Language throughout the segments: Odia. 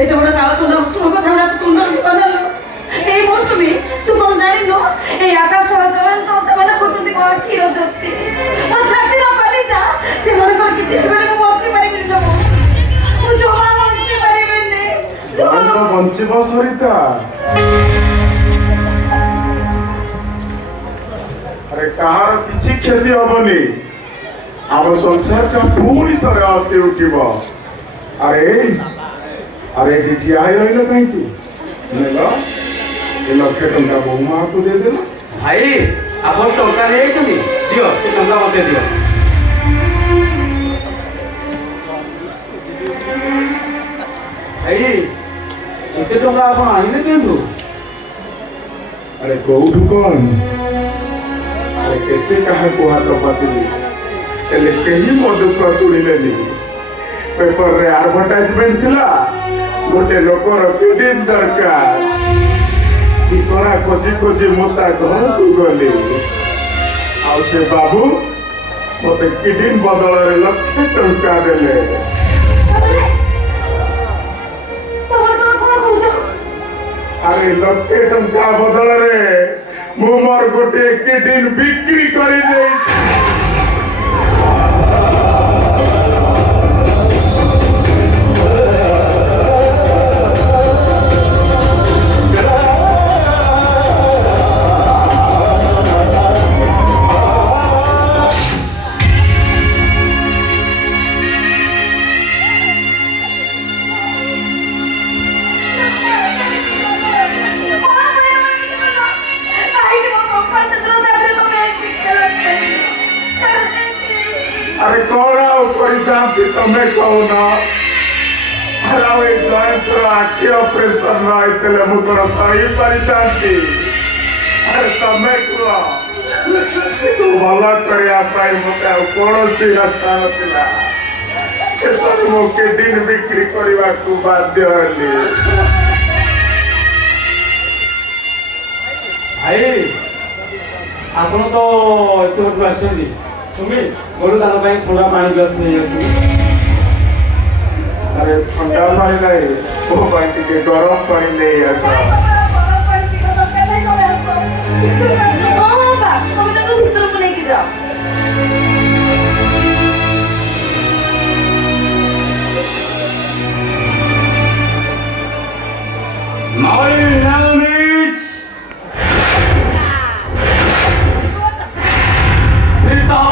ଏତେ ବଡ଼ କାଳ ତୁଣ୍ଡ ଶୁଣ କଥା ଗୁଡ଼ା ତୁଣ୍ଡରେ ବାନାଲୋ। এই মৌসুমী তু কোন জানিনো এই আকাশ জ্বলন্ত ସେମାନେ କହୁଛନ୍ତି ମୋ ଆଖିର ଜ୍ୟୋତି ମୋ ଛାତିର କଲିଜା ସେମାନଙ୍କର କିଛି ହେଲେ ମୁଁ ବଞ୍ଚି ପାରିବିନି ଲୋ ମୁଁ ଜମା ବଞ୍ଚି ପାରିବିନି ଜମା ବଞ୍ଚିବ ସରିତା আরে কাহার কিছু ক্ষতি হবনি আম সংসারটা পুনি থরে আসি উঠিব আরে আরে এটি আই রইল কাইকি শুনেল ଏ 1,00,000 ଟଙ୍କା ବୋଉ ମାଆକୁ ଦେଇଦେଲ ଭାଇ ଆପଣ ଟଙ୍କା ନେଇଛନ୍ତି ଦିଅ ସେ ଟଙ୍କା ମତେ ଦିଅ ଭାଇ ଏତେ ଟଙ୍କା ଆପଣ ଆଣିଲେ କେଉଁଠୁ ଆରେ କୋଉଠୁ କଣ ଆରେ କେତେ କାହାକୁ ହାତ ପାତିଲି ହେଲେ କେହି ମୋ ଦୁଃଖ ଶୁଣିଲେନି ପେପରରେ ଆଡଭର୍ଟାଇଜମେଣ୍ଟ ଥିଲା ଗୋଟେ ଲୋକର କିଡନୀ ଦରକାର ঠিকনা খোঁজি খোঁজি ମୁଁ ତା ଘରକୁ ଗଲି ଆଉ ସେ ବାବୁ ମତେ କିଡନୀ ବଦଳରେ 1,00,000 ଟଙ୍କା ଦେଲେ ଆରେ 1,00,000 ଟଙ୍କା ବଦଳରେ ମୁଁ ମୋର ଗୋଟେ କିଡନୀ ବିକ୍ରି କରିଦେଇ আরে কଣ ଆଉ କରିଥାନ୍ତି ତମେ କହୁନ ଆରେ ଆଉ ଏ ଜୟନ୍ତର ଆଖି ଅପରେସନ ହେଇଥିଲେ ମୁଁ କଣ ସହି ପାରିଥାନ୍ତି ଆରେ ତମେ କୁହ ଭଲ କରିବା ପାଇଁ ମତେ ଆଉ କୌଣସି ରାସ୍ତା ନଥିଲା ଶେଷରେ ମୁଁ କିଡନୀ ବିକ୍ରି କରିବାକୁ ବାଧ୍ୟ ହେଲି ଭାଇ ଆପଣ ତ ଏତେ ବାଟରୁ ଆସିଛନ୍ତି ସୁମି ଘରୁ ତାଙ୍କ ପାଇଁ ଥଣ୍ଡା ପାଣି ଗ୍ଲାସ ନେଇ ଆସୁ ଆରେ ଥଣ୍ଡା ପାଣି ନାହିଁ ମୋ ପାଇଁ ଟିକେ ଗରମ ପାଣି ନେଇ ଆସ ଭିତରକୁ ନେଇକି ଯାଅ My name is Rita.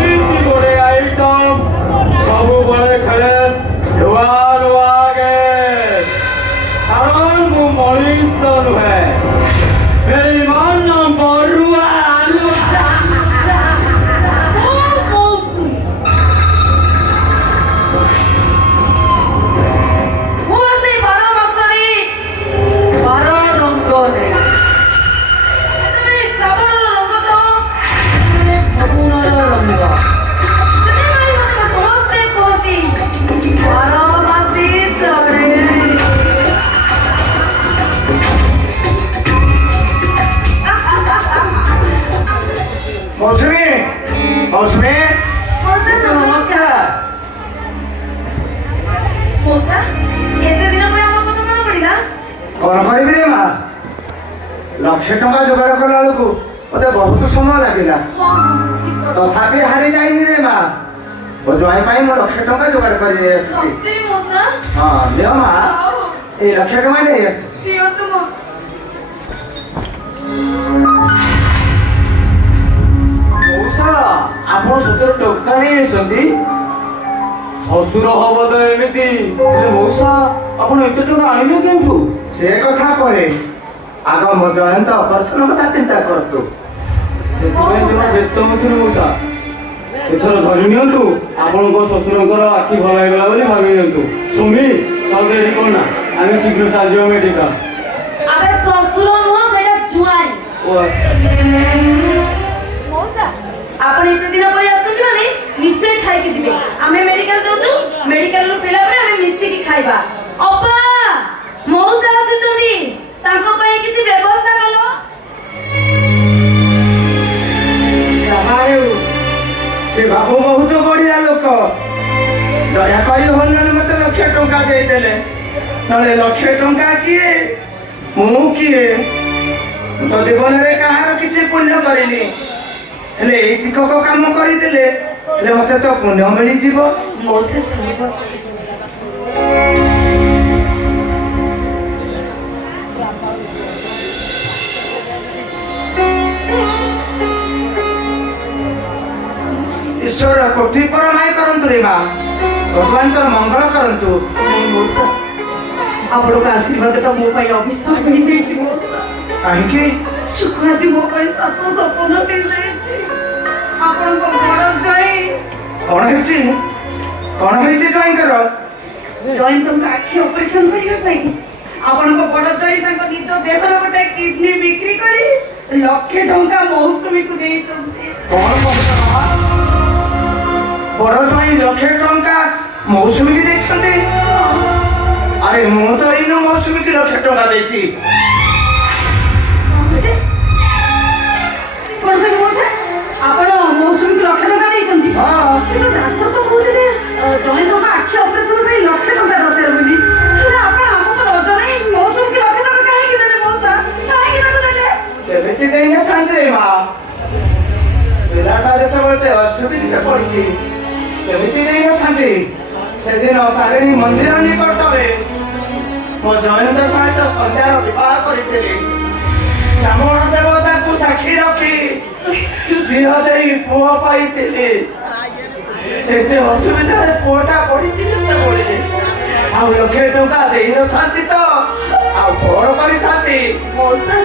रीति गोरे आइटम सबु बड़े खेले दुआर वागे कारण मु मनीष नुहे मेरी मान नाम बरुआ कौन करी माँ 1,00,000 टଙ୍କା जोगाड़ कला बेलू मत बहुत समय लगे तथापि हारी जाइनी रे माँ मो ज्वाई मु 1,00,000 टଙ୍କା जोगाड़ कर हाँ दियो माँ ये 1,00,000 टଙ୍କା नहीं आप सतर टंका नहीं शशुर हम तो एमती मौसा आप एत टका आने क्यों से कथा परे आग मो जयंत ऑपरेशन कथा चिंता करतु व्यस्त मत मौसा एथर धरी नियंतु आपण शशुर आखि भल होगा बोली भावी नियंतु सुमी तब कौन ना आम शीघ्र साजियो मेडिकल अबे शशुर नुह सेटा जुआई मौसा आपण एते दिन पर आछथि माने निश्चय खाइ के दिबे आमे मेडिकल देउछु मेडिकल नु पिला पर आमे मिसी की खाइबा अब्बा मौसा आछथि तांको पई किछि व्यवस्था कलो से बाबू बहुत बड़ी ଦୟାକରି ହନୁମାନ ମତେ 1,00,000 ଟଙ୍କା ଦେଇଦେଲେ, ନହେଲେ 1,00,000 ଟଙ୍କା କିଏ ମୁଁ କିଏ? ମୁଁ ତ ଜୀବନରେ କାହାର କିଛି ପୁଣ୍ୟ କରିନି, ହେଲେ ଏଇ ଟିକକ କାମ କରିଦେଲେ ହେଲେ ମତେ ତ ପୁଣ୍ୟ ମିଳିଯିବ। ମଉସା ଶୁଣିବ ଈଶ୍ୱର କୋଟି ପରମାଇ କରନ୍ତୁ ରେ ମା, ଭଗବାନଙ୍କର ମଙ୍ଗଳ କରନ୍ତୁ। ନାଇଁ ମଉସା, ଆପଣଙ୍କ ଆଶୀର୍ବାଦଟା ମୋ ପାଇଁ ଅଭିଶାପ ହେଇଯାଇଛି ମଉସା। କାହିଁକି? ସୁଖ ଆଜି ମୋ ପାଇଁ ସାତ ସପନ ହେଇଯାଇଛି। ଆପଣଙ୍କ ବଡ଼ ଜୟ କଣ ହେଇଛି? କଣ ହେଇଛି ଜୟଙ୍କର? ଜୟନ୍ତଙ୍କ ଆଖି ଅପରେସନ କରିବା ପାଇଁ ଆପଣଙ୍କ ବଡ଼ ଜୟ ତାଙ୍କ ନିଜ ଦେହର ଗୋଟେ କିଡନୀ ବିକ୍ରି କରି 1,00,000 ଟଙ୍କା ମୌସୁମୀକୁ ଦେଇଛନ୍ତି। କଣ କହୁଛ ମା? ବଡ ଜଇଁ 1,00,000 ଟଙ୍କା ମୌସୁମୀକି ଦେଇଛନ୍ତି? ଆରେ ମୁଁ ତ ଏଇନୁ ମୌସୁମୀକି 1,00,000 ଟଙ୍କା ଦେଇଛି। କଣ ପାଇଁ ମଉସା ଆପଣ ମୌସୁମୀକୁ 1,00,000 ଟଙ୍କା ଦେଇଛନ୍ତି? ହଁ। କିନ୍ତୁ ଡାକ୍ତର ତ କହୁଥିଲେ ଜୟନ୍ତଙ୍କ ଆଖି ଅପରେସନ ପାଇଁ 1,00,000 ଟଙ୍କା ଦରକାର ବୋଲି। ହେଲେ ଆପଣ ଆମକୁ ନ ଜଣାଇ ମୌସୁମୀକୁ 1,00,000 ଟଙ୍କା କାହିଁକି ଦେଲେ ମଉସା? କାହିଁକି ତାକୁ ଦେଲେ? କେମିତି ଦେଇନଥାନ୍ତି ରେ ମା? ପିଲାଟା ଯେତେବେଳେ ଅସୁବିଧାରେ ପଡ଼ିଛି କେମିତି ଦେଇନଥାନ୍ତି? ସେଦିନ ତାରିଣୀ ମନ୍ଦିର ନିକଟରେ ମୋ ଜୟନ୍ତ ସହିତ ସନ୍ଧ୍ୟାର ବିବାହ କରିଥିଲି। ବ୍ରାହ୍ମଣ ଦେବତାକୁ ସାକ୍ଷୀ ରଖି ଝିଅ ଦେଇ ପୁଅ ପାଇଥିଲି। ଏତେ ଅସୁବିଧାରେ ପୁଅଟା ପଡ଼ିଛି ଯେତେବେଳେ ଆଉ 1,00,000 ଟଙ୍କା ଦେଇନଥାନ୍ତି ତ ଆଉ କଣ କରିଥାନ୍ତି? ମଉସା